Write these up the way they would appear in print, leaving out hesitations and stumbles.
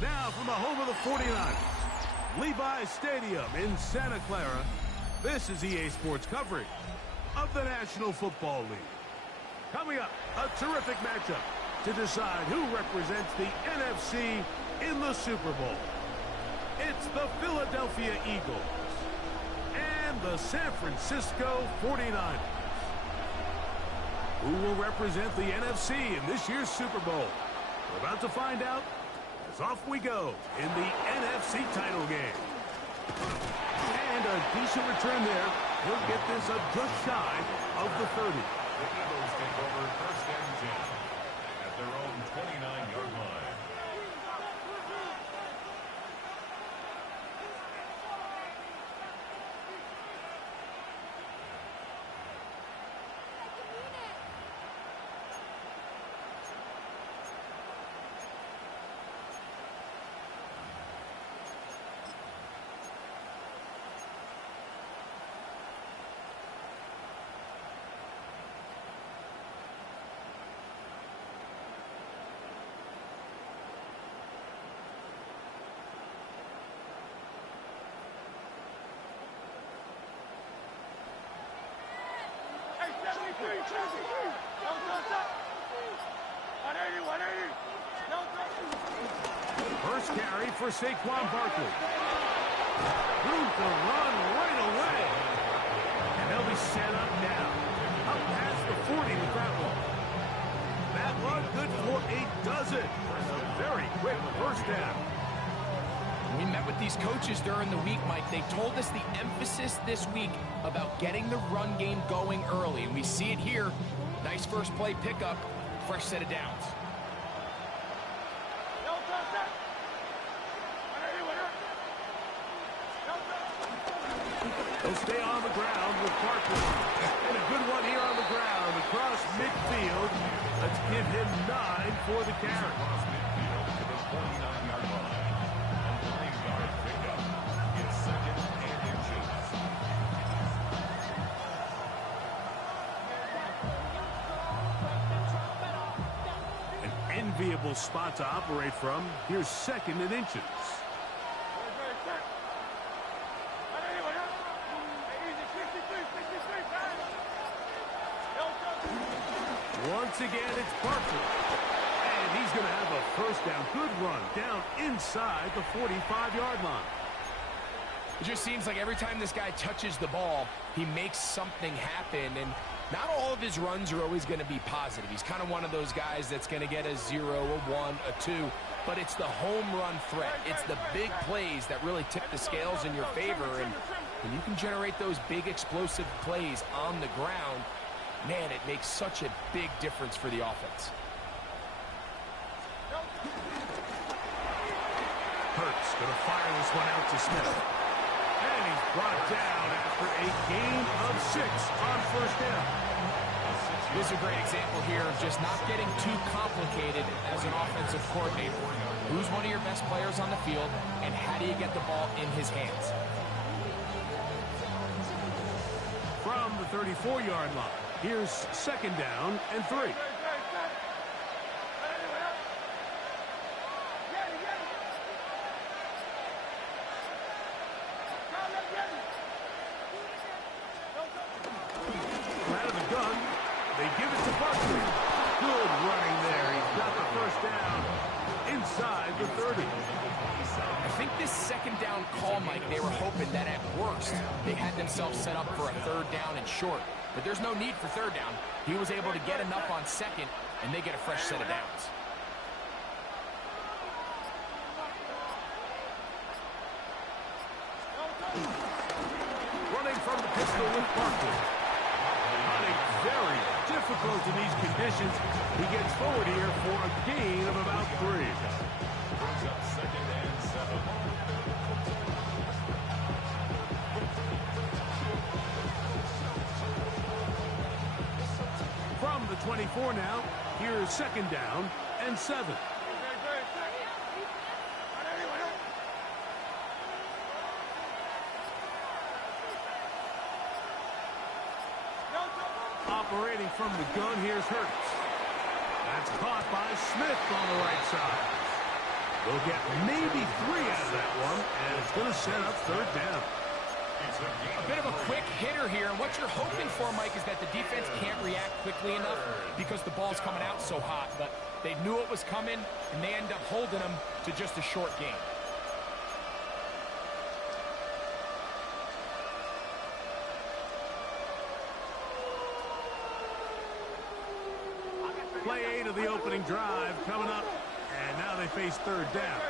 Now from the home of the 49ers, Levi's Stadium in Santa Clara, this is EA Sports coverage of the National Football League. Coming up, a terrific matchup to decide who represents the NFC in the Super Bowl. It's the Philadelphia Eagles and the San Francisco 49ers. Who will represent the NFC in this year's Super Bowl? We're about to find out as off we go in the NFC title game. And a decent return there. He'll get this up just shy of the 30. The Eagles take over first and 10 at their own 29-yard line. First carry for Saquon Barkley. Room to run right away. And they'll be set up now. Up past the 40 with that one. That one good for a dozen. A very quick first down. We met with these coaches during the week, Mike. They told us the emphasis this week about getting the run game going early. And we see it here. Nice first play pickup. Fresh set of downs. They'll stay on the ground with Barkley. And a good one here on the ground across midfield. Let's give him 9 for the carry. Across midfield to the 49-yard line. A 9-yard pickup. It's second and inches. An enviable spot to operate from. Here's second and inches. Once again, it's Barkley. And he's going to have a first down. Good run down inside the 45-yard line. It just seems like every time this guy touches the ball, he makes something happen. And not all of his runs are always going to be positive. He's kind of one of those guys that's going to get a 0, a 1, a 2. But it's the home run threat. It's the big plays that really tip the scales in your favor. And when you can generate those big explosive plays on the ground, man, it makes such a big difference for the offense. Hurts going to fire this one out to Smith. And he's brought down after a gain of 6 on first down. This is a great example here of just not getting too complicated as an offensive coordinator. Who's one of your best players on the field, and how do you get the ball in his hands? From the 34-yard line, here's second down and 3. Out of the gun, they give it to Barkley. Good running there. He's got the first down inside the 30. I think this second down call, Mike, they were hoping that at worst they had themselves set up for a third down and short. But there's no need for third down. He was able to get enough on second, and they get a fresh set of downs. Running from the pistol with Barkley. Running very difficult in these conditions. He gets forward here for a gain of about 3. Brings up second and 7. From the 24 now, here's second down and 7. Operating from the gun, here's Hurts. That's caught by Smith on the right side. They'll get maybe 3 out of that one, and it's going to set up third down. A bit of a quick hitter here, and what you're hoping for, Mike, is that the defense can't react quickly enough because the ball's coming out so hot, but they knew it was coming, and they end up holding them to just a short game. Play 8 of the opening drive coming up, and now they face third down.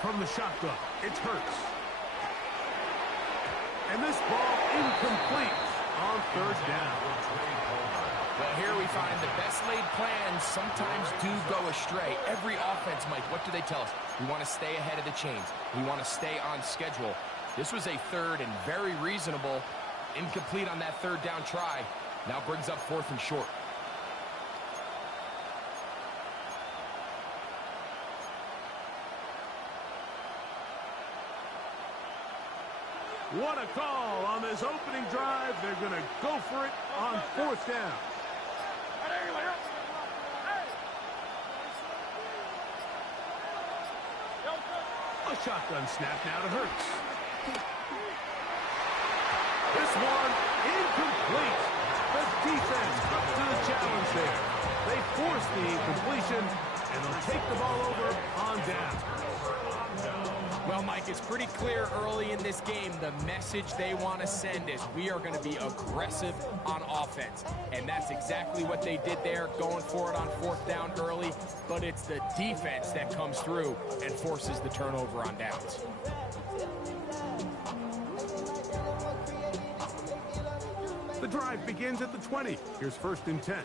From the shotgun, it's Hurts. And this ball incomplete on third down. Well, here we find the best laid plans sometimes do go astray. Every offense, Mike, what do they tell us? We want to stay ahead of the chains. We want to stay on schedule. This was a third and very reasonable. Incomplete on that third down try. Now brings up 4th and short. What a call on this opening drive. They're going to go for it on 4th down. A shotgun snap now to Hurts. This one incomplete. The defense up to the challenge there. They force the incompletion, and they'll take the ball over on down. Well, Mike, it's pretty clear early in this game the message they want to send is we are going to be aggressive on offense. And that's exactly what they did there, going for it on 4th down early. But it's the defense that comes through and forces the turnover on downs. The drive begins at the 20. Here's 1st and 10.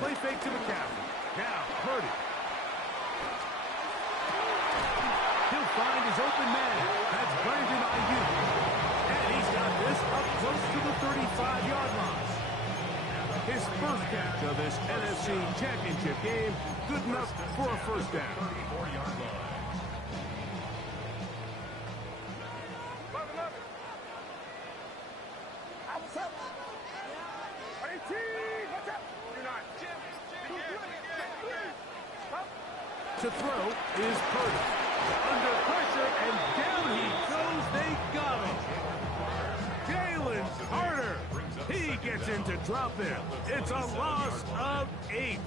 Play fake to McCaffrey. Now, Purdy. He'll find his open man. That's Brandon Ayuk. And he's got this up close to the 35-yard line. His first catch of this NFC Championship game. Good enough for a 1st down. 34-yard line. To throw is Purdy. Under pressure, and down he goes. They got him. Jalen Carter. He gets into drop in. It's a loss of 8.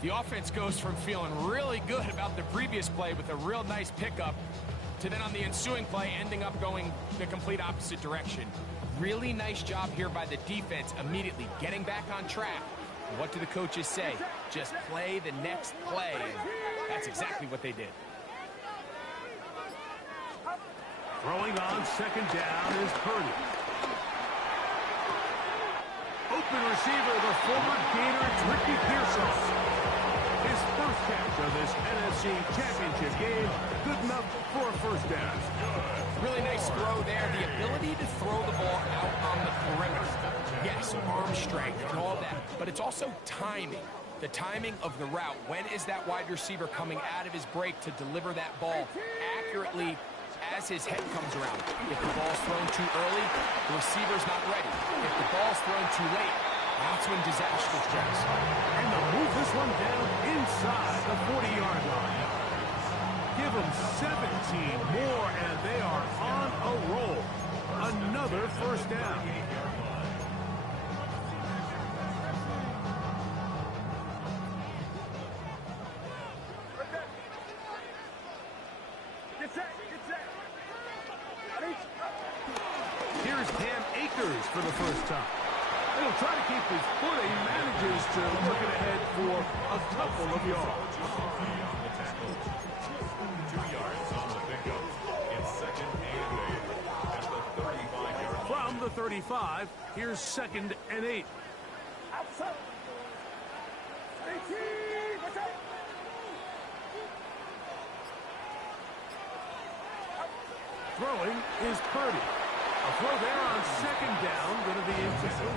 The offense goes from feeling really good about the previous play with a real nice pickup to then on the ensuing play ending up going the complete opposite direction. Really nice job here by the defense immediately getting back on track. What do the coaches say? Just play the next play. And that's exactly what they did. Throwing on 2nd down is Purdy. Open receiver, the former Gator, Ricky Pearson. His first catch of this NFC Championship game. Good enough for a 1st down. Really nice throw there. The ability to throw the ball out on the perimeter. Yes, arm strength and all that. But it's also timing. The timing of the route. When is that wide receiver coming out of his break to deliver that ball accurately as his head comes around? If the ball's thrown too early, the receiver's not ready. If the ball's thrown too late, that's when disaster strikes. And they'll move this one down inside the 40-yard line. Give them 17 more, and they are on a roll. Another 1st down. Here's Cam Akers for the first time. He'll try to keep his footing. Manages to look it ahead for a couple of yards. 2 yards on the pickup. It's 2nd and 8. At the 35-yard line. From the 35, here's 2nd and 8. Throwing is Purdy. A throw there on second down, going to be intended.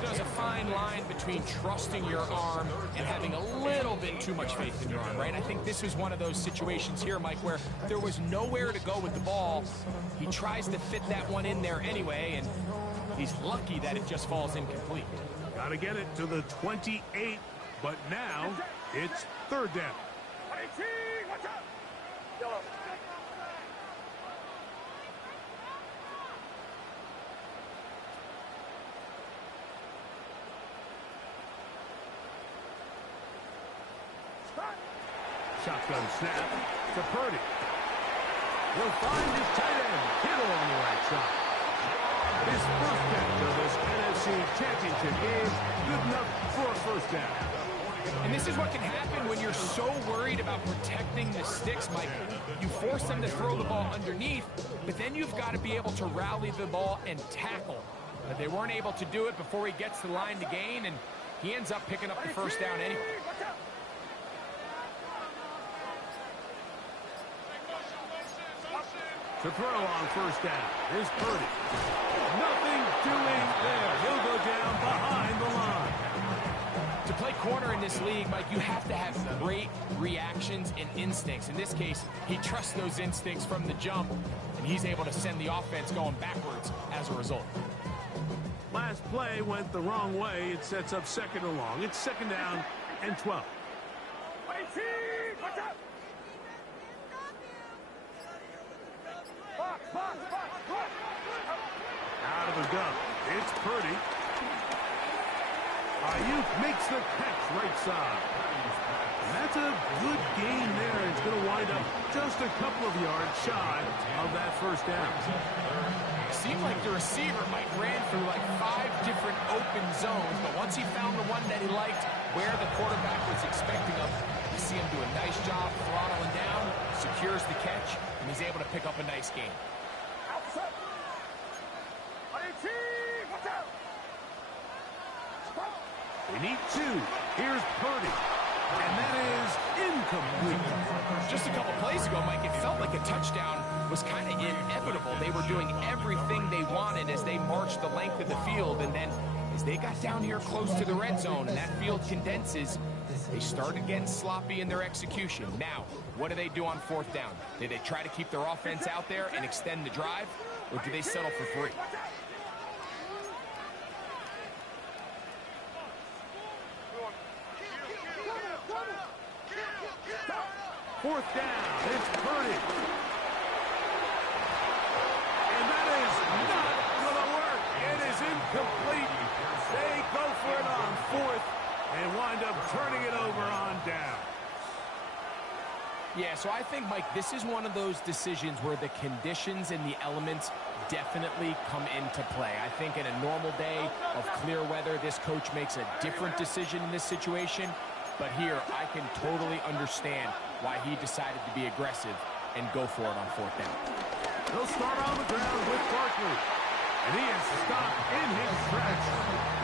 There's a fine line between trusting your arm and having a little bit too much faith in your arm, right? I think this was one of those situations here, Mike, where there was nowhere to go with the ball. He tries to fit that one in there anyway, and he's lucky that it just falls incomplete. Got to get it to the 28, but now it's third down. Shotgun snap to Purdy. He'll find his tight end, Kittle on the right side. His first catch of this NFC Championship game, good enough for a first down. And this is what can happen when you're so worried about protecting the sticks, Mike. You force them to throw the ball underneath, but then you've got to be able to rally the ball and tackle. But they weren't able to do it before he gets to the line to gain, and he ends up picking up the first down anyway. To throw on first down is Purdy. Nothing doing there. He'll go down behind the line. To play corner in this league, Mike, you have to have great reactions and instincts. In this case, he trusts those instincts from the jump, and he's able to send the offense going backwards as a result. Last play went the wrong way. It sets up second and long. It's second down and 12. Out of the gun, it's Purdy. Ayuk makes the catch right side. And that's a good gain there. It's going to wind up just a couple of yards shy of that first down. Seemed like the receiver might ran through like 5 different open zones, but once he found the one that he liked, where the quarterback was expecting him, you see him do a nice job throttling down, secures the catch, and he's able to pick up a nice gain. They need 2. Here's Purdy. And that is incomplete. Just a couple plays ago, Mike, it felt like a touchdown was kind of inevitable. They were doing everything they wanted as they marched the length of the field. And then as they got down here close to the red zone and that field condenses, they started getting sloppy in their execution. Now, what do they do on fourth down? Do they try to keep their offense out there and extend the drive, or do they settle for 3? Fourth down, it's Purdy. And that is not going to work. It is incomplete. They go for it on fourth and wind up turning it over on down. Yeah, so I think, Mike, this is one of those decisions where the conditions and the elements definitely come into play. I think in a normal day of clear weather, this coach makes a different decision in this situation. But here, I can totally understand why he decided to be aggressive and go for it on fourth down. They'll start on the ground with Barkley. And he is stopped in his tracks.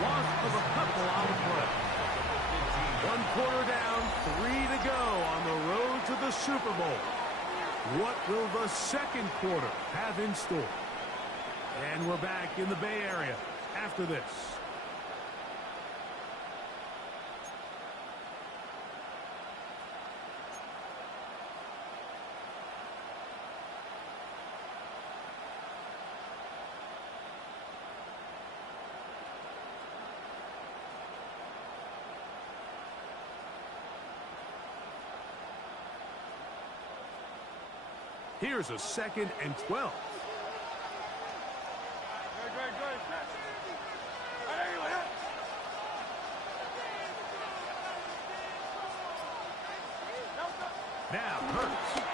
Loss of a couple on the play. 1 quarter down, 3 to go on the road to the Super Bowl. What will the second quarter have in store? And we're back in the Bay Area after this. Here's a second and 12. Now Hurts.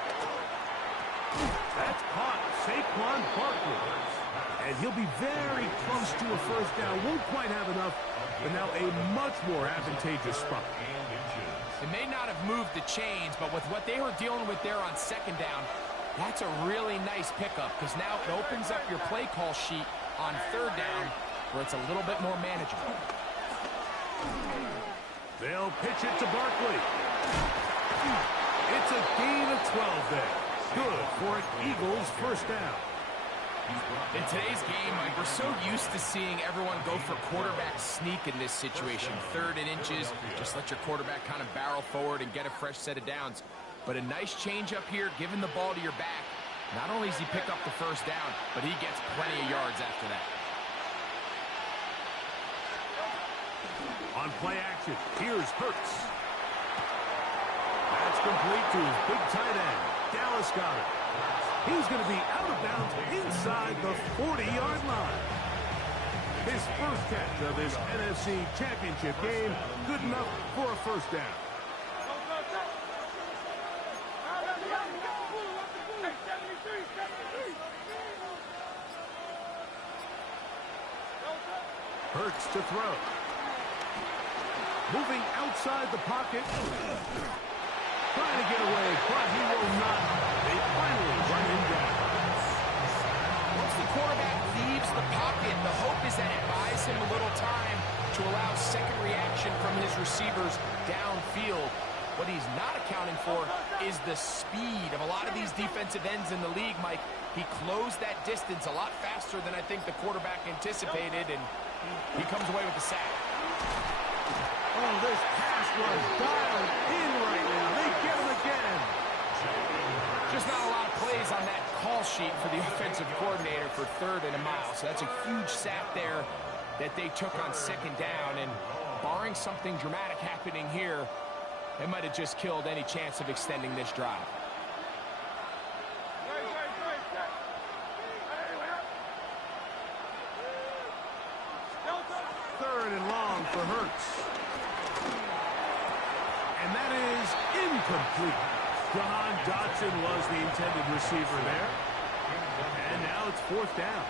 That's caught. Saquon Barkley. And he'll be very close to a first down. Won't quite have enough, but now a much more advantageous spot. It may not have moved the chains, but with what they were dealing with there on second down, that's a really nice pickup because now it opens up your play call sheet on third down where it's a little bit more manageable. They'll pitch it to Barkley. It's a gain of 12 there. Good for an Eagles first down. In today's game, Mike, we're so used to seeing everyone go for quarterback sneak in this situation. 3rd and inches, just let your quarterback kind of barrel forward and get a fresh set of downs. But a nice change up here, giving the ball to your back. Not only does he pick up the first down, but he gets plenty of yards after that. On play action, here's Hurts. That's complete to his big tight end, Dallas Goedert. He's going to be out of bounds inside the 40-yard line. His first catch of this NFC Championship game, good enough for a first down. Hurts to throw. Moving outside the pocket. Trying to get away, but he will not. They finally run him down. Once the quarterback leaves the pocket, the hope is that it buys him a little time to allow second reaction from his receivers downfield. What he's not accounting for is the speed of a lot of these defensive ends in the league, Mike. He closed that distance a lot faster than I think the quarterback anticipated, and he comes away with the sack. Oh, this pass was dialed in right now. They get him again. Just not a lot of plays on that call sheet for the offensive coordinator for 3rd and a mile. So that's a huge sack there that they took on 2nd down. And barring something dramatic happening here, they might have just killed any chance of extending this drive. Third and long for Hurts. And that is incomplete. Jahan Dotson was the intended receiver there. And now it's 4th down.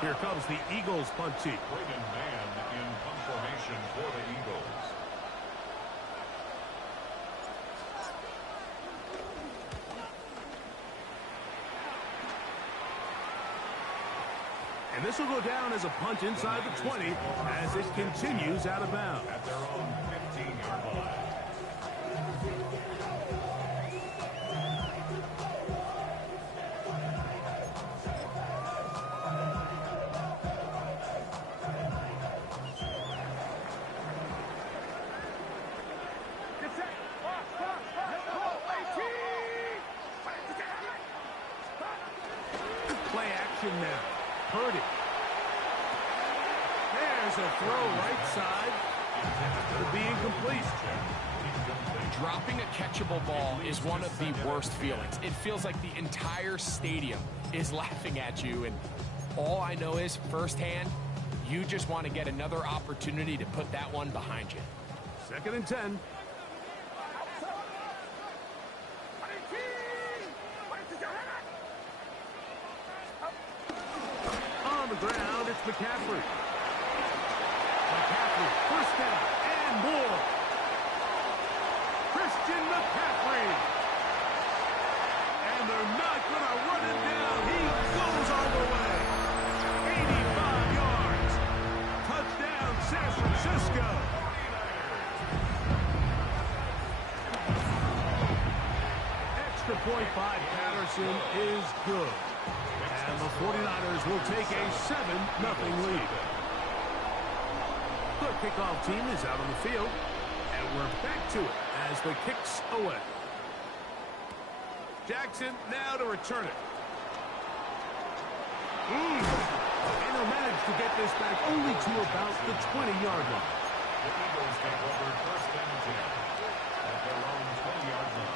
Here comes the Eagles punt team. Bring in man in punt formation for the Eagles. And this will go down as a punt inside the 20 as it continues out of bounds. At their own 15-yard line. Play action now. Purdy. There's a throw right side. It'll be incomplete. Dropping a catchable ball is one of the worst feelings. It feels like the entire stadium is laughing at you, and all I know is firsthand, you just want to get another opportunity to put that one behind you. 2nd and 10. On the ground, it's McCaffrey. McCaffrey, first down and more. Christian McCaffrey. And they're not going to run him down. He goes all the way. 85 yards. Touchdown, San Francisco. Extra point by Patterson is good. And the 49ers will take a 7-0 lead. The kickoff team is out on the field, and we're back to it as the kick's away. Jackson now to return it. And he'll manage to get this back only to about the 20-yard line. The Eagles take over 1st and 10 at their own 20-yard line.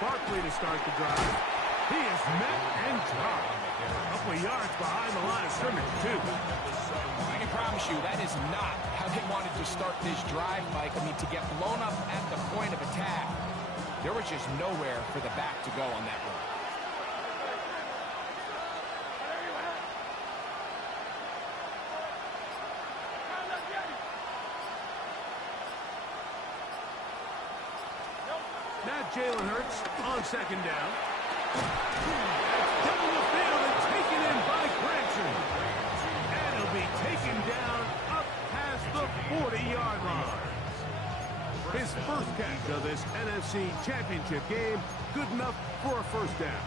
Barkley to start the drive. He is met and dropped. A couple of yards behind the line of scrimmage, too. I can promise you that is not how they wanted to start this drive, Mike. I mean, to get blown up at the point of attack, there was just nowhere for the back to go on that run. Now Jalen Hurts on 2nd down. That's down the field and taken in by taken down up past the 40-yard line. His first catch of this NFC Championship game, good enough for a first down.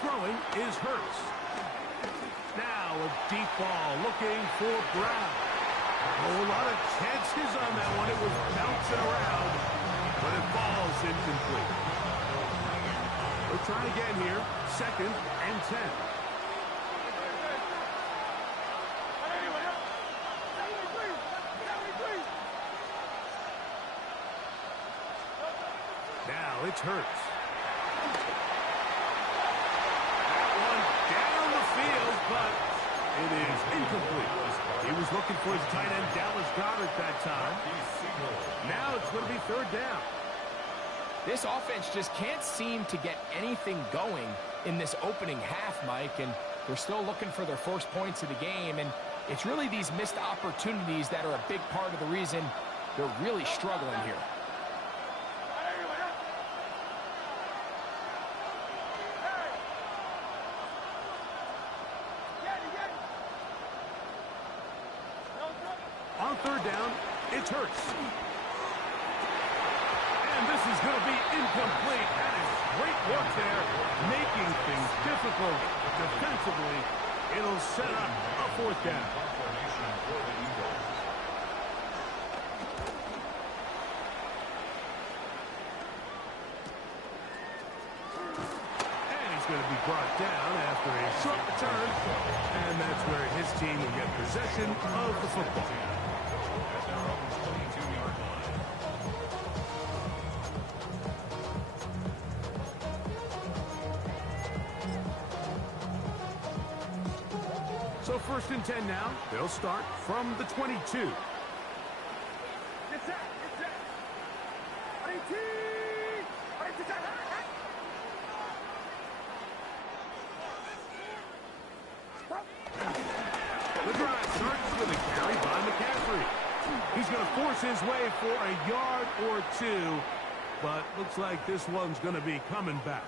Throwing is Hurts. Now a deep ball looking for Brown. A whole lot of chances on that one. It was bouncing around, but it falls incomplete. We'll try again here. 2nd and 10. Now it's Hurts. But it is incomplete. He was looking for his tight end, Dallas Goedert, that time. Now it's going to be 3rd down. This offense just can't seem to get anything going in this opening half, Mike, and they're still looking for their first points of the game, and it's really these missed opportunities that are a big part of the reason they're really struggling here. On 3rd down, it's Hurts. And this is going to be incomplete. That is great work there, making things difficult defensively. It'll set up a 4th down. And he's going to be brought down after a short return. And that's where his team will get possession of the football. So 1st and 10 now. They'll start from the 22. The drive starts with a carry by McCaffrey. He's going to force his way for a yard or 2, but looks like this one's going to be coming back.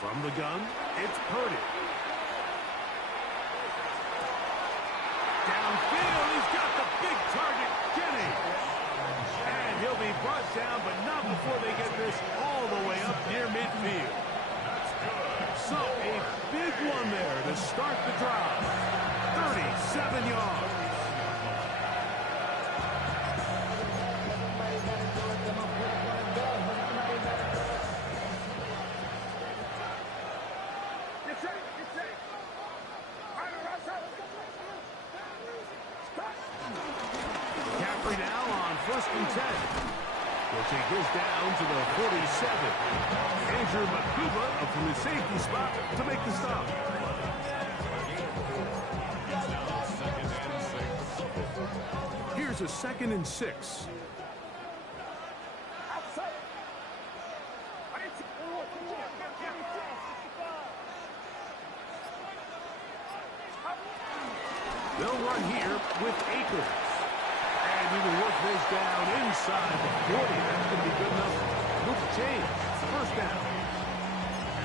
From the gun, it's Purdy. Downfield, he's got the big target, Jennings. And he'll be brought down, but not before they get this all the way up near midfield. So a big one there to start the drive. 37 yards. McCaffrey now on 1st and 10. Will take this down to the 47. Andrew Makuba up from his safety spot to make the stop. Here's a 2nd and 6. They'll run here with Akers. And he will work this down inside the 40. That's going to be good enough. Move the change. 1st down.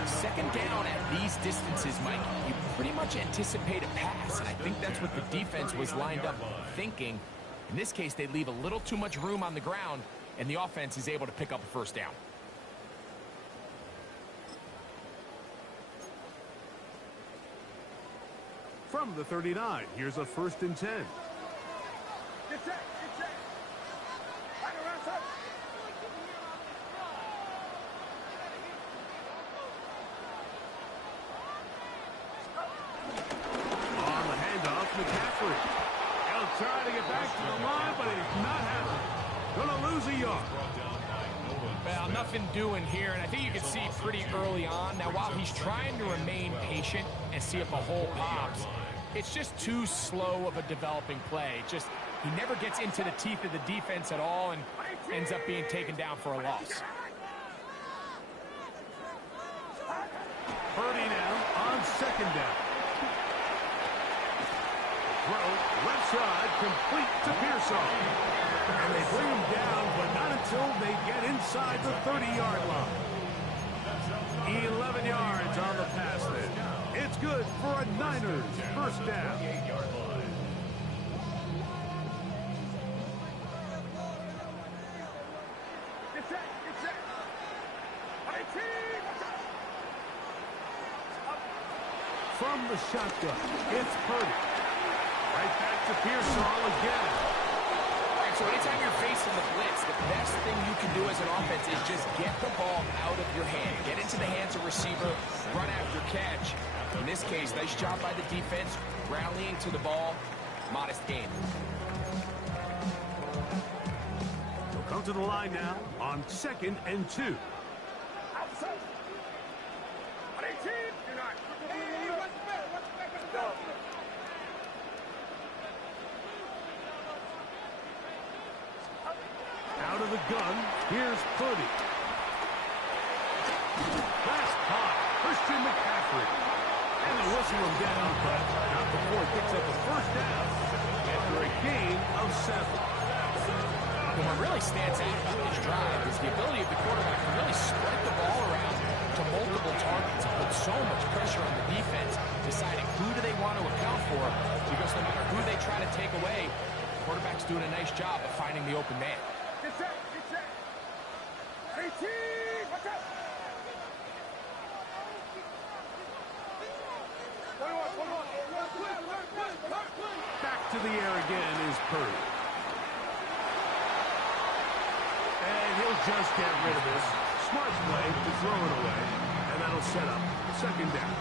2nd down at these distances, Mike, you pretty much anticipate a pass. And I think that's what the defense was lined up thinking. In this case, they leave a little too much room on the ground, and the offense is able to pick up a 1st down. From the 39, here's a 1st and 10. Gonna lose a yard. Well, nothing doing here, and I think you can see pretty early on. Now, while he's trying to remain patient and see if a hole pops, it's just too slow of a developing play. He never gets into the teeth of the defense at all and ends up being taken down for a loss. Purdy now on second down. Throw left side, complete to Pearsall. And they bring him down, but not until they get inside the 30-yard line. 11 yards on the pass then. It's good for a Niners first down. From the shotgun, it's Purdy. Right back to Pearsall again. So anytime you're facing the blitz, the best thing you can do as an offense is just get the ball out of your hand. Get into the hands of receiver, run after catch. In this case, nice job by the defense, rallying to the ball. Modest gain. They'll come to the line now on 2nd and 2. Out of the gun, here's Purdy. Last caught, Christian McCaffrey. And they whistle him down, but not before it picks up a first down after a gain of 7. And what really stands out about this drive is the ability of the quarterback to really spread the ball around to multiple targets and put so much pressure on the defense, deciding who do they want to account for, because no matter who they try to take away, the quarterback's doing a nice job of finding the open man. Back to the air again is Purdy. And he'll just get rid of this. Smart play to throw it away. And that'll set up 2nd down.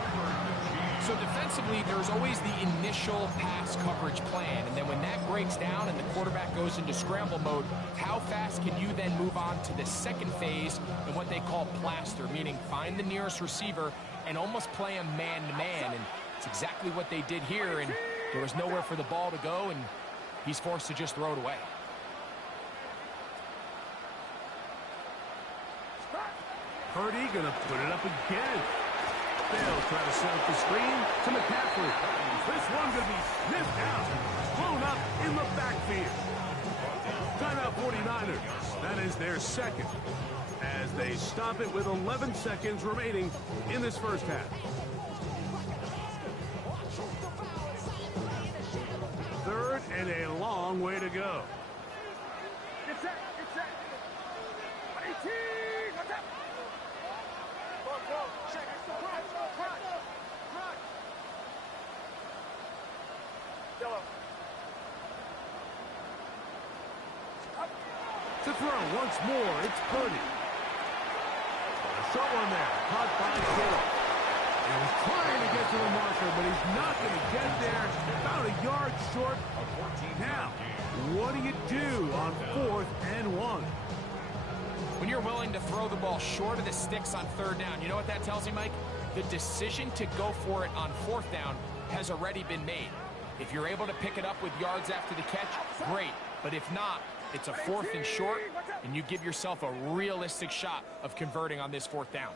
So defensively, there's always the initial pass coverage plan. And then when that breaks down and the quarterback goes into scramble mode, how fast can you then move on to the second phase in what they call plaster, meaning find the nearest receiver and almost play him man-to-man. And it's exactly what they did here, and there was nowhere for the ball to go, and he's forced to just throw it away. Purdy gonna put it up again. They'll try to set up the screen to McCaffrey. This one gonna be sniffed out, blown up in the backfield. Timeout 49ers. That is their second, as they stop it with 11 seconds remaining in this first half. Third and a long way to go. To throw once more, it's Purdy. A short one there, caught by Kittle. He was trying to get to the marker, but he's not going to get there. About a yard short. Now, what do you do on 4th and 1? When you're willing to throw the ball short of the sticks on 3rd down, you know what that tells you, Mike? The decision to go for it on 4th down has already been made. If you're able to pick it up with yards after the catch, great. But if not, it's a 4th and short, and you give yourself a realistic shot of converting on this 4th down.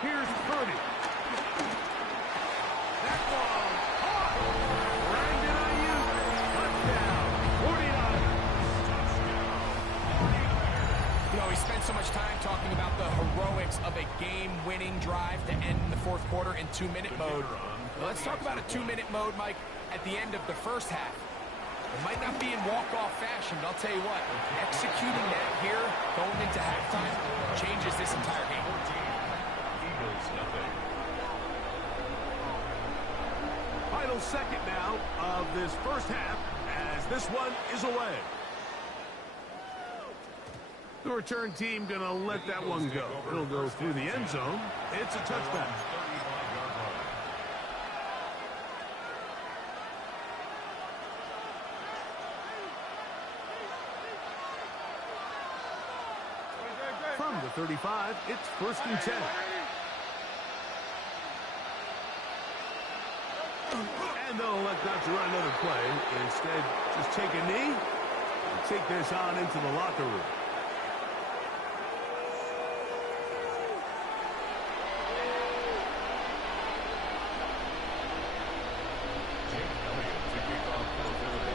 Here's Purdy. That ball caught. Brandon Ayuk. Touchdown. 49. You know, we spent so much time talking about the heroics of a game-winning drive to end the 4th quarter in 2-minute mode. Well, let's talk about a 2-minute mode, Mike, at the end of the first half. It might not be in walk-off fashion, but I'll tell you what, executing that here, going into halftime, changes this entire game. Final second now of this first half as this one is away. The return team going to let that one go. It'll go through the end zone. It's a touchback. From the 35, it's 1st and 10. And they'll elect not to run another play. Instead, just take a knee and take this on into the locker room.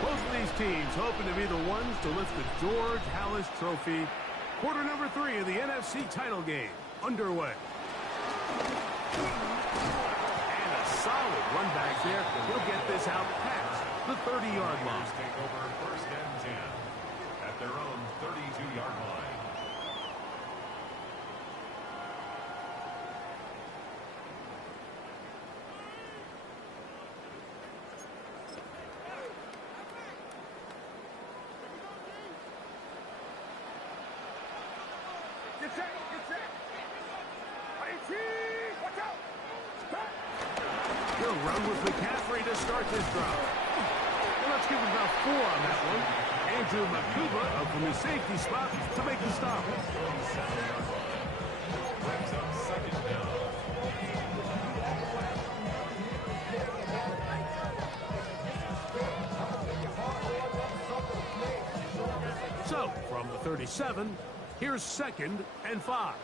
Both of these teams hoping to be the ones to lift the George Halas Trophy. Quarter number 3 of the NFC title game underway. And a solid run back there. He'll get this out past the 30-yard line. Take over 1st and 10 at their own 32-yard line. He'll run with McCaffrey to start this drive. Well, let's give him about 4 on that one. Andrew Makuba up from his safety spot to make the stop. Brings up 2nd down. So, from the 37, here's 2nd and 5.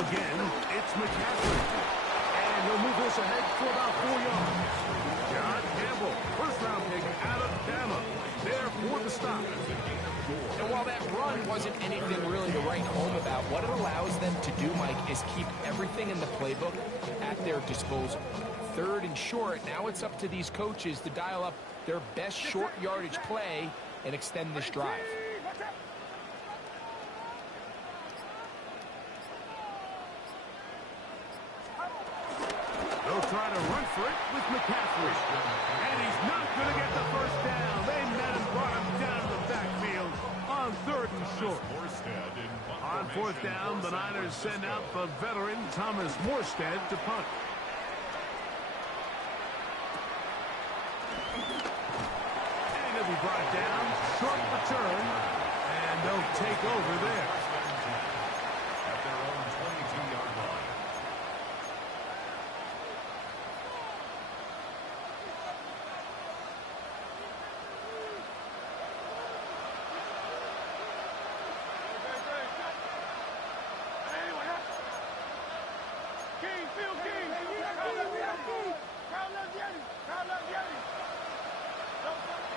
Again, it's McCaffrey. And he'll move this ahead for about 4 yards. John Campbell, 1st-round pick out of Bama. There for the stop. And while that run wasn't anything really to write home about, what it allows them to do, Mike, is keep everything in the playbook at their disposal. 3rd and short, now it's up to these coaches to dial up their best short yardage play and extend this drive. They'll try to run for it with McCaffrey. And he's not going to get the 1st down. They met him, brought him down to the backfield on 3rd and short. On 4th down, the Niners send out the veteran Thomas Morstead to punt. And he'll be brought down, short return, and they'll take over there. At their own 22-yard line.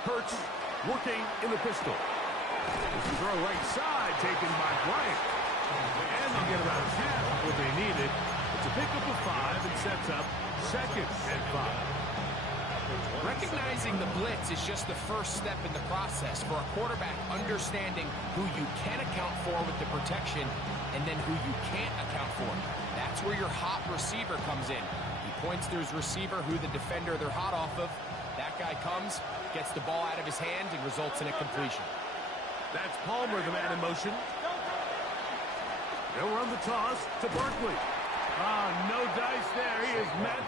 Hurts working in the pistol. This is throw right side taken by Bryant. And they'll get about half what they needed. It's a pickup of 5 and sets up 2nd and 5. Recognizing the blitz is just the first step in the process for a quarterback, understanding who you can account for with the protection and then who you can't account for. That's where your hot receiver comes in. He points to his receiver, who the defender they're hot off of. That guy comes, gets the ball out of his hand, and results in a completion. That's Palmer, the man in motion. They'll run the toss to Barkley. No dice there. He is met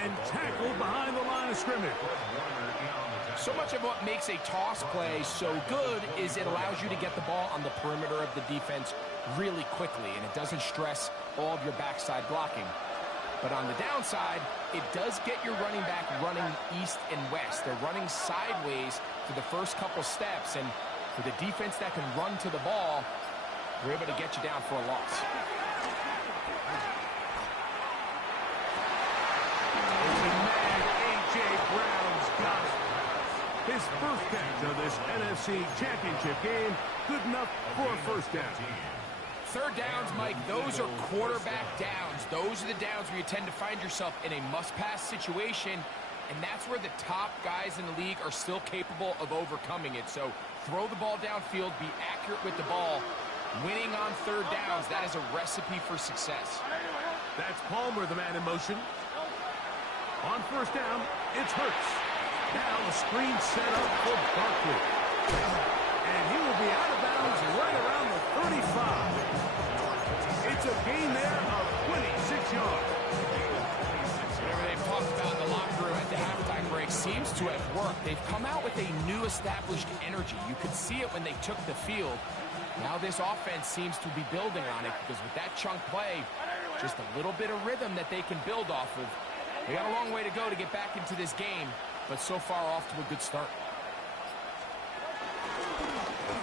and tackled behind the line of scrimmage. So much of what makes a toss play so good is it allows you to get the ball on the perimeter of the defense really quickly, and it doesn't stress all of your backside blocking. But on the downside, it does get your running back running east and west. They're running sideways for the first couple steps, and with a defense that can run to the ball, they're able to get you down for a loss. Open man, A.J. Brown's got it. His first catch of this NFC Championship game, good enough for a 1st down. 3rd downs, Mike, those are quarterback downs. Those are the downs where you tend to find yourself in a must-pass situation, and that's where the top guys in the league are still capable of overcoming it. So throw the ball downfield, be accurate with the ball. Winning on 3rd downs, that is a recipe for success. That's Palmer, the man in motion. On first down, it's Hurts. Now a screen set up for Barkley. And he will be out of bounds right around the 35. It's a gain there of 26 yards. Whatever they've talked about in the locker room at the halftime break seems to have worked. They've come out with a new established energy. You could see it when they took the field. Now this offense seems to be building on it because with that chunk play, just a little bit of rhythm that they can build off of. They got a long way to go to get back into this game, but so far off to a good start.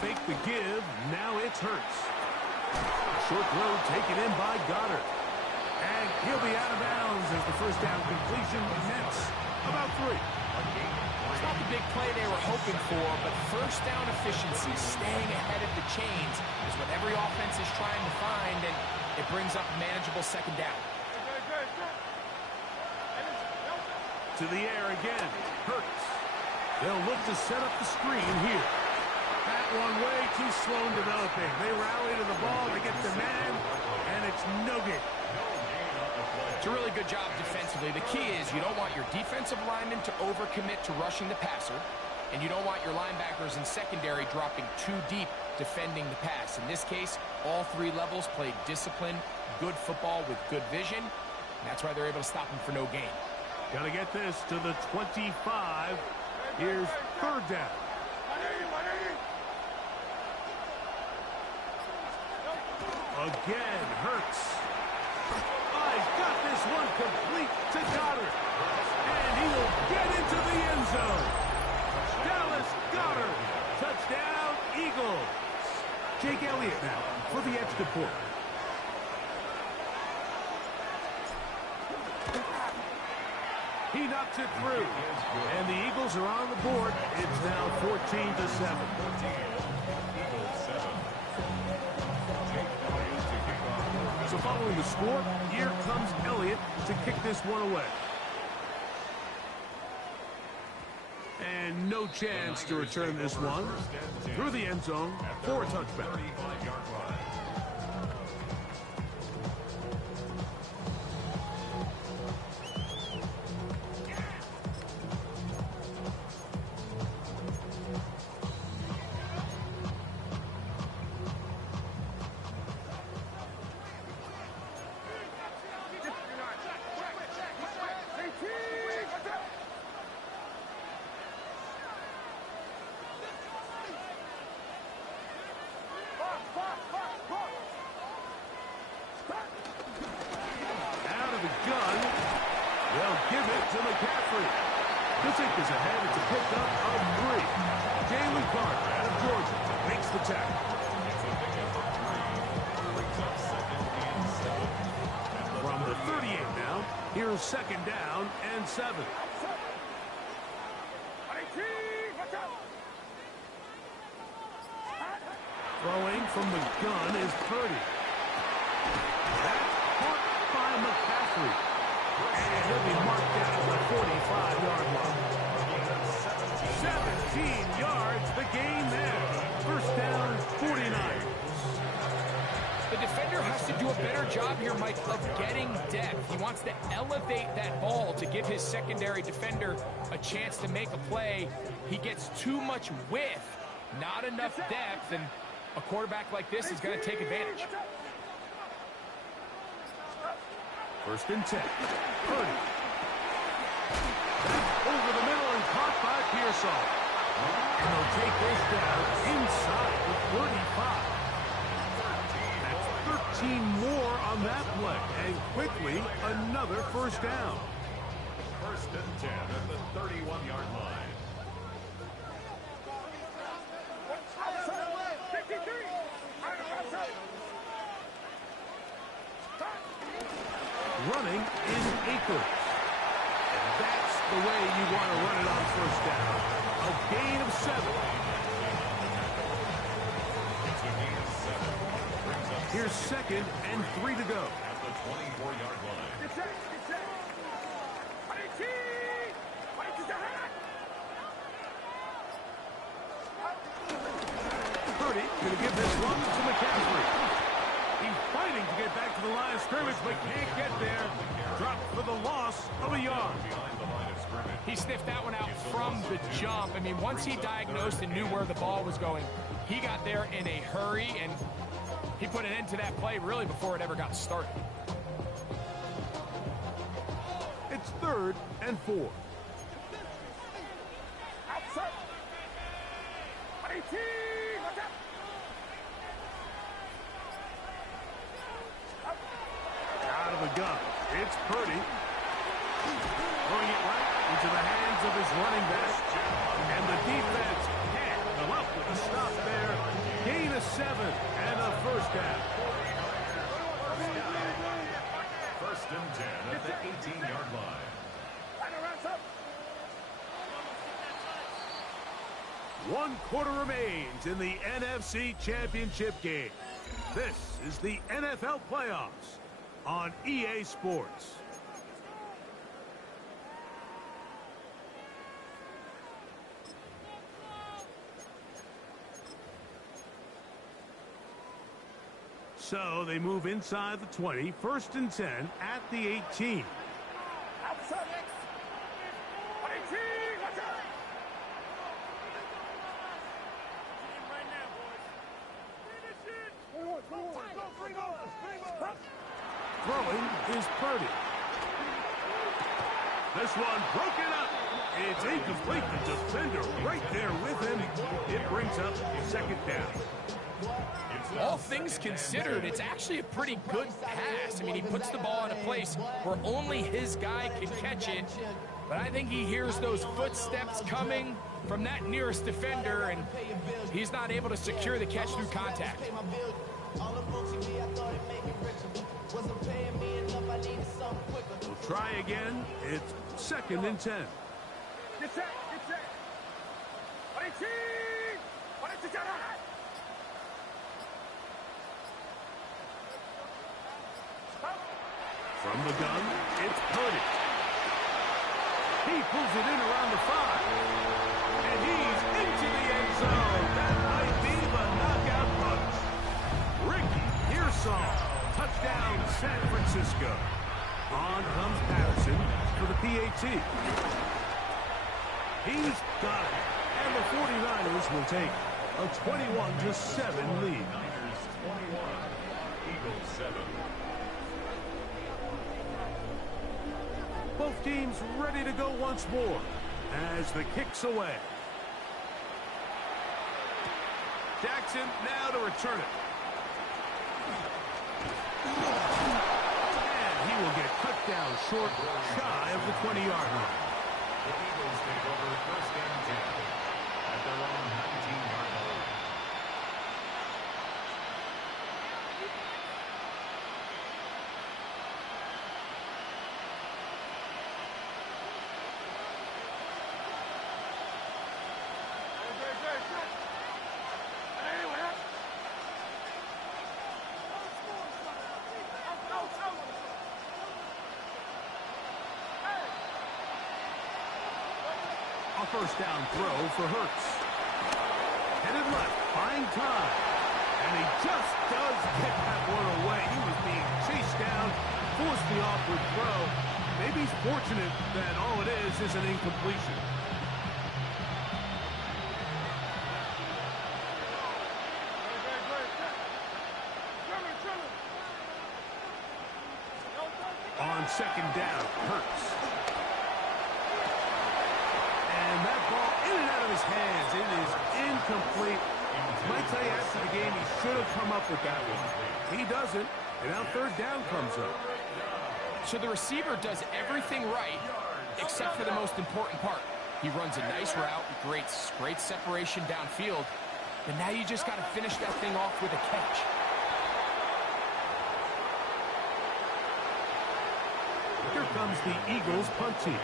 Fake the give. Now it's Hurts. Short throw taken in by Goddard. And he'll be out of bounds as the first down completion nets about 3. It's not the big play they were hoping for, but first down efficiency, staying ahead of the chains, is what every offense is trying to find, and it brings up a manageable second down. To the air again. Hurts. They'll look to set up the screen here. That one way too slow in developing. They rally to the ball, they get the man, and it's no good. It's a really good job defensively. The key is you don't want your defensive linemen to overcommit to rushing the passer, and you don't want your linebackers and secondary dropping too deep defending the pass. In this case, all 3 levels played disciplined, good football with good vision, and that's why they're able to stop them for no gain. Got to get this to the 25. Here's third down. Again, Hurts. Oh, he's got this one complete to Goddard. And he will get into the end zone. Dallas Goddard. Touchdown, Eagles. Jake Elliott now for the extra point. He knocks it through. And the Eagles are on the board. It's now 14-7. So following the score, here comes Elliott to kick this one away. And no chance to return this one. Through the end zone for a touchback. Is ahead. It's a pickup of 3. Jalen Carter out of Georgia makes the tackle. From the 38 now, here's second down and 7. Throwing from the gun is Purdy. That's caught by McCaffrey. And he'll be marked down at the 45-yard line. 17 yards, the gain there. First down, 49. The defender has to do a better job here, Mike, of getting depth. He wants to elevate that ball to give his secondary defender a chance to make a play. He gets too much width, not enough depth, and a quarterback like this is going to take advantage. First and 10. Purdy. Over the middle and caught by Pearsall. And they'll take this down inside the 35. That's 13 more on that play. And quickly, another first down. First and 10 at the 31-yard line. Running is Akers. And that's the way you want to run it on first down. A gain of 7. Here's second and 3 to go. At the 24-yard line. Purdy going to give this one to McCaffrey. He fighting to get back to the line of scrimmage, but can't get there. Dropped for the loss of a yard. Behind the line of scrimmage. He sniffed that one out from the jump. I mean, once he diagnosed and knew where the ball was going, he got there in a hurry, and he put an end to that play really before it ever got started. It's 3rd and 4. Out of the gun. It's Purdy. Throwing it right into the hands of his running back. And the defense can't come up with a stop there. Gain of 7 and a first down. 1st and 10 at the 18-yard line. 1 quarter remains in the NFC Championship game. This is the NFL Playoffs on EA Sports. So they move inside the 20, 1st and 10 at the 18. Throwing is Purdy. This one broken up. It's incomplete. The defender right there with him. It brings up 2nd down. All things considered, it's actually a pretty good pass. I mean, he puts the ball in a place where only his guy can catch it. But I think he hears those footsteps coming from that nearest defender, and he's not able to secure the catch through contact. We'll try again. It's 2nd and 10. From the gun, it's Purdy. He pulls it in around the 5. And he's into the end zone. That might be the knockout punch. Ricky Pearsall. Touchdown, San Francisco. On comes Patterson for the PAT. He's got it. And the 49ers will take a 21-7 lead. Niners 21, Eagles 7. Both teams ready to go once more as the kick's away. Jackson now to return it. And he will get cut down short, shy of the 20-yard line. The Eagles take over 1st and 10 at their own 19-yard line. A 1st down throw for Hurts. Headed left, buying time. And he just does get that one away. He was being chased down, forced the awkward throw. Maybe he's fortunate that all it is an incompletion. On 2nd down, Hurts. And that ball in and out of his hands. It is incomplete. Might tell you after the game he should have come up with that one. He doesn't, and now 3rd down comes up. So the receiver does everything right, except for the most important part. He runs a nice route, great separation downfield, but now you just got to finish that thing off with a catch. Here comes the Eagles punt team.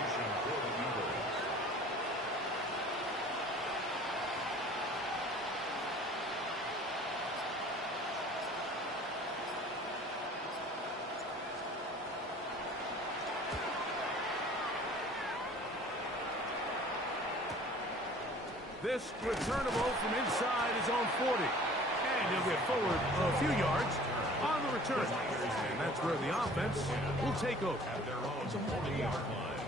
This returnable from inside his own 40. And he'll get forward a few yards on the return. And that's where the offense will take over. At their own 40-yard line.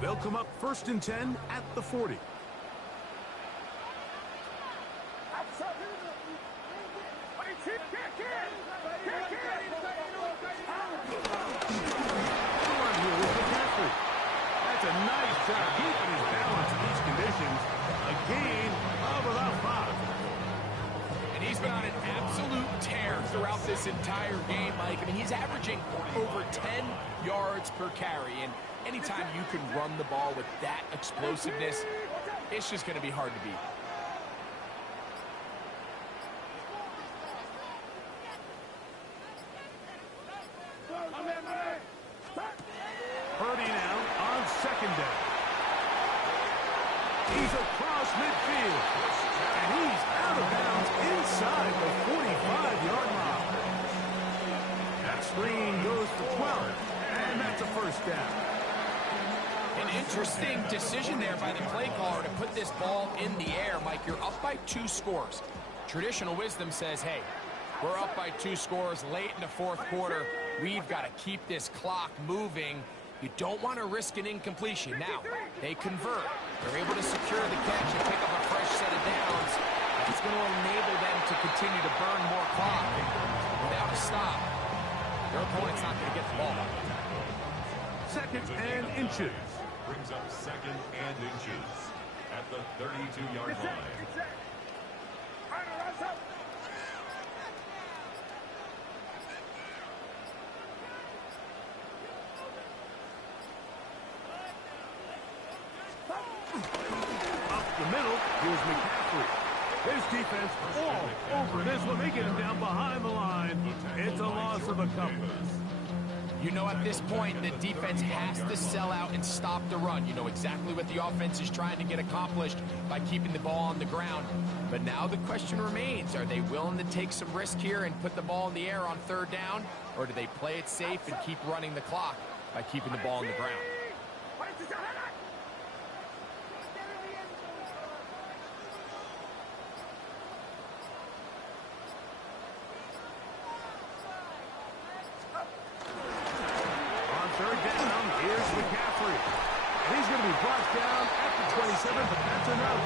They'll come up 1st and 10 at the 40. That's a nice job keeping his balance in these conditions. A gain of about 5. And he's been on an absolute tear throughout this entire game, Mike. I mean, he's averaging over 10 yards per carry. And anytime you can run the ball with that explosiveness, it's just going to be hard to beat. Purdy now on 2nd down. He's across midfield. And he's out of bounds inside the 45-yard line. That screen goes for 12. And that's a 1st down. An interesting decision there by the play caller to put this ball in the air. Mike, you're up by 2 scores. Traditional wisdom says, hey, we're up by 2 scores late in the 4th quarter. We've got to keep this clock moving. You don't want to risk an incompletion. Now, they convert. They're able to secure the catch and pick up a fresh set of downs. It's going to enable them to continue to burn more clock. Without a stop, their opponent's not going to get the ball. 2nd and inches. Brings up 2nd and inches at the 32-yard line. Up the middle, here's McCaffrey. His defense all over this one. They get him down behind the line. It's a loss of a couple. You know, at this point, the defense has to sell out and stop the run. You know exactly what the offense is trying to get accomplished by keeping the ball on the ground. But now the question remains, are they willing to take some risk here and put the ball in the air on 3rd down? Or do they play it safe and keep running the clock by keeping the ball on the ground? He's going to be brought down at the 27, but that's enough.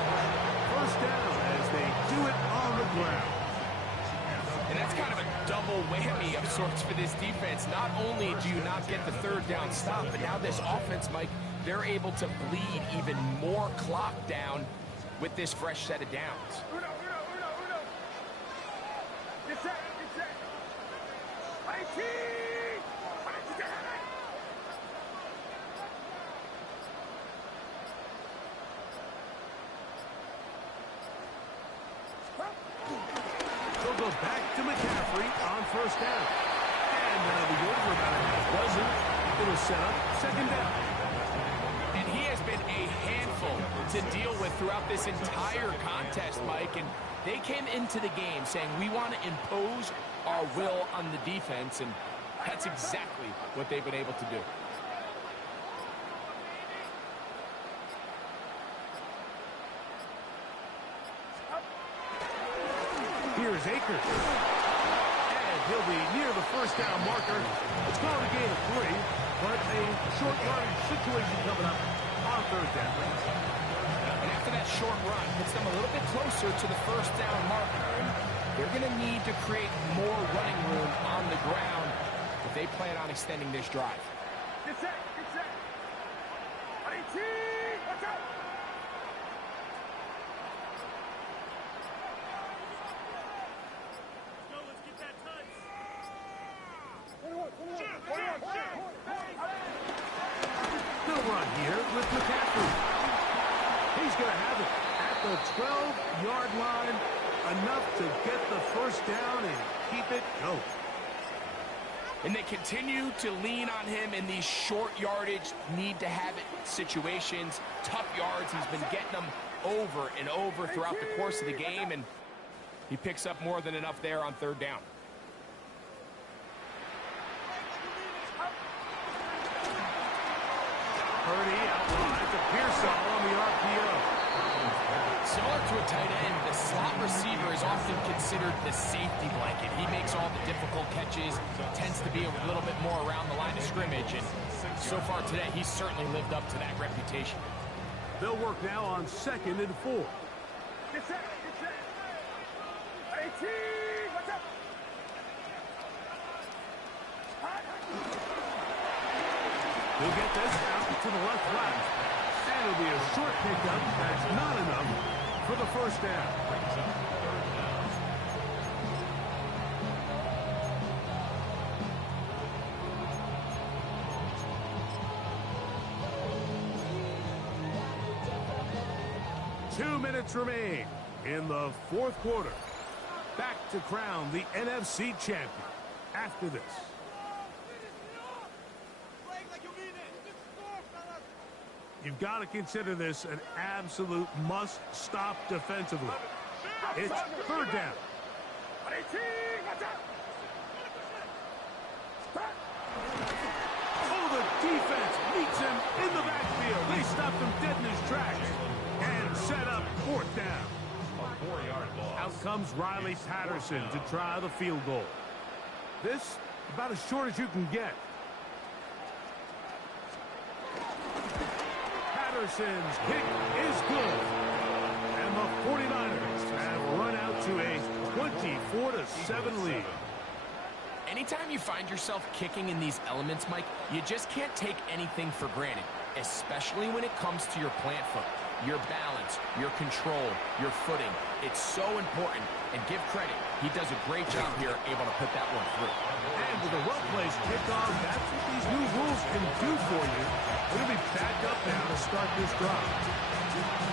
1st down as they do it on the ground. And that's kind of a double whammy of sorts for this defense. Not only do you not get the 3rd down stop, but now this offense, Mike, they're able to bleed even more clock down with this fresh set of downs. They'll go back to McCaffrey on 1st down. And that'll be good for about a half dozen. It'll set up 2nd down. And he has been a handful to deal with throughout this entire contest, Mike. And they came into the game saying, we want to impose our will on the defense. And that's exactly what they've been able to do. Here's Akers. And he'll be near the 1st down marker. It's going to gain of 3, but a short yardage situation coming up on 3rd down. And after that short run, puts them a little bit closer to the 1st down marker. And they're going to need to create more running room on the ground if they plan on extending this drive. Get set, get set. Watch out. They'll run here with McCaffrey. He's going to have it at the 12-yard line. Enough to get the 1st down and keep it going. And they continue to lean on him in these short yardage, need-to-have-it situations. Tough yards. He's been getting them over and over throughout the course of the game, and he picks up more than enough there on 3rd down. Purdy out wide to Pearsall on the RPO. Similar to a tight end, the slot receiver is often considered the safety blanket. He makes all the difficult catches, tends to be a little bit more around the line of scrimmage, and so far today, he's certainly lived up to that reputation. They'll work now on 2nd and 4. Get set. Get set. 18. What's up? He'll get this out to the left flat. And it'll be a short pickup. That's not enough for the first down. 2 minutes remain in the 4th quarter. Back to crown the NFC champion after this. You've got to consider this an absolute must-stop defensively. It's 3rd down. 18. What's up? Oh, the defense meets him in the backfield. They stopped him dead in his tracks and set up 4th down. A 4-yard loss. Out comes Riley Patterson to try the field goal. This about as short as you can get. Patterson's kick is good. And the 49ers have run out to a 24-7 lead. Anytime you find yourself kicking in these elements, Mike, you just can't take anything for granted, especially when it comes to your plant foot, your balance, your control, your footing. It's so important, and give credit. He does a great job here able to put that one through. And with a well-placed kickoff, that's what these new rules can do for you. We're going to be back up now to start this drive.